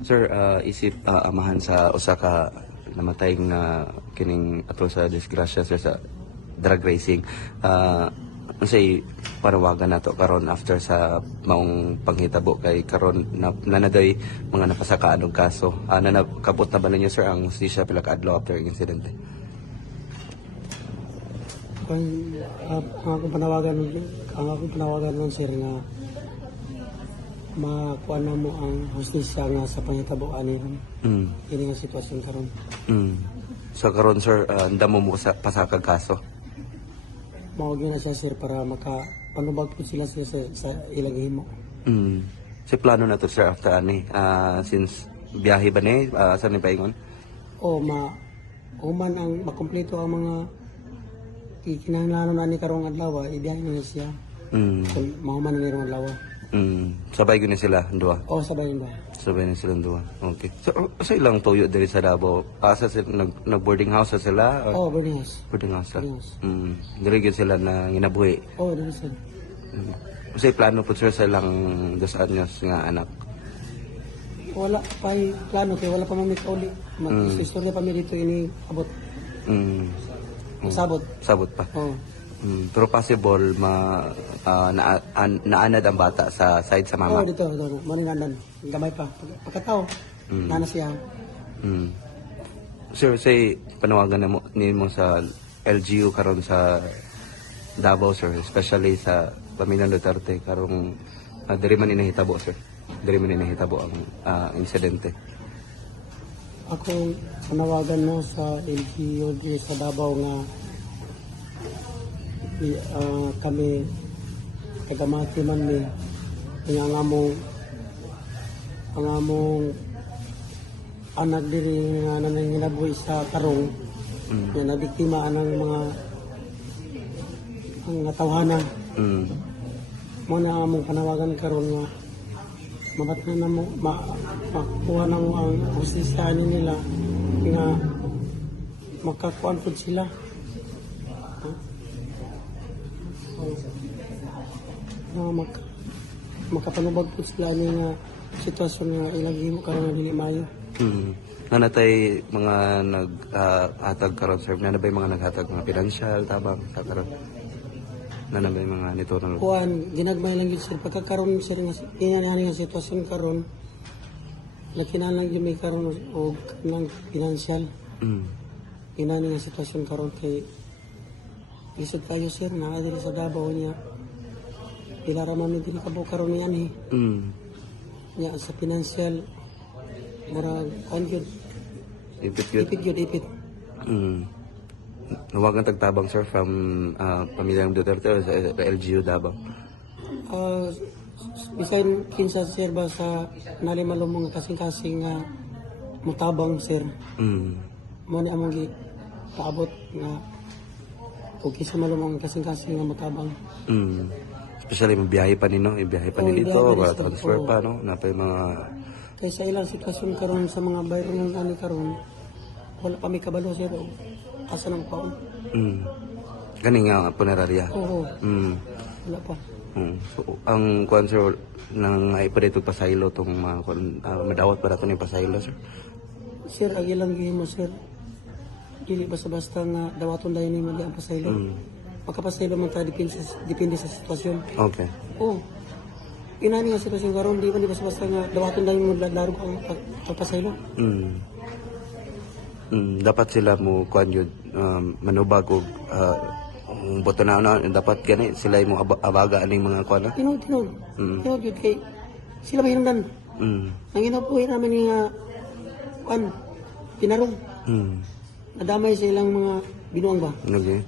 Sir, isip amahan sa usa ka namatay nga kining ato sa disgrasya sir sa drug racing. Unsay parawagan nato karon after sa maong panghitabo kay karon na nanaday mga napasakaan og kaso. Nakabot na ba ninyo sir ang hustisya pila ka adlaw after ang insidente? Ang akong panawagan nun sir nga makuha na mo ang hustisya nga sa pangitabuan niya. Ini nga sitwasyon karon. So karon sir, andam mo sa pasakag kaso. Mawag na siya sir para makapanubag po sila sa ilang himo. Si plano na to sir after ani since biyahe ba ni saan ni paingon? O uman ang makumpleto ang mga kinahanglanon na ni karong adlaw, ibiyahe na siya. Kung mahuman na karong adlaw. Sabay gini sila duha. O sabay ba? Sabay na silang duha. Okay. So sa ilang tuyo diri sa Davao, asa sila nag boarding house sa sila? O boarding house. Boarding house. Boarding house. Diri gyud sila na ginabuhi. O dito sir. Usay plano po sir sa ilang 2 anyos nga anak. Wala pa plano kay wala pa man kauli. Mag-istorya pa mi dito ini abot. Sabot. Sabot pa. Oh. Pero possible naanad ang bata sa side sa mama. Oh, dito. Maningandan. Gamay pa. Pagkatao, nana siya. Sir, say panawagan nimo sa LGU karon sa Davao sir, especially sa pamilya Duterte karong diri man inahitabo sir. Diri man inahitabo ang insidente. Ako panawagan mo sa LGU sa Davao nga kami kagamati man mi ang among anak diri nga nananginabuhi sa tarong nga nabiktima ng mga ang tawhanan. Mo na among panawagan karon nga mabatna na mo makuha na mo ang hustisya nila nga makakuan pud sila. Makapanubag po sila nga sitwasyon nga ilang himo karon nga dili maayo. Nanatay mga naghatag karon sir, nanabay mga naghatag mga financial tabang sa karon. Nanabay mga nito na Kuan ginagmay lang gyud sir pagkakaroon sir nga inani nga sitwasyon karon. Nakinahanglan gyud may karon og kanang financial. Inani nga sitwasyon karon kay isod kayo sir na diri sa Davao niya. Pila ra man dili kabo karon niyan eh. Nya sa financial mura an gyud. Ipit. Nawagan tagtabang sir from pamilyang Duterte o sa LGU Davao. Bisan kinsa sir ba sa nalimalong mga kasing-kasing nga mutabang sir. Mo ni among paabot nga kung kinsa malumong kasing-kasing nga mutabang. Especially mabiyahe pa nino, ibiyahe pa nito, wala transfer pa no, napay mga kaysa ilang sitwasyon karon sa mga bayro ng ani karon wala pa may kabalo sir. Asa nang paon? Gani nga punerarya. Oo. Wala pa. So, ang kuan sir nang ay pa dito pasaylo tong mga madawat para to ni pasaylo sir. Sir agi lang gihimo sir. Dili basta-basta nga dawaton dayon ni mali ang pasaylo. Pagkapasaylo man ta depende sa sitwasyon. Okay. Oo. Inani nga sitwasyon karon di man basta-basta nga dawaton dayon mo laro ang pagpasaylo. Dapat sila mo kuan yun manubag og boto na dapat gani sila mo abaga aning mga kuan na. Tinog. Tinog yun kay sila mahinungdan. Ang inabuhi namin nga kuan pinarong. Nadamay sa ilang mga binuang ba? Okay.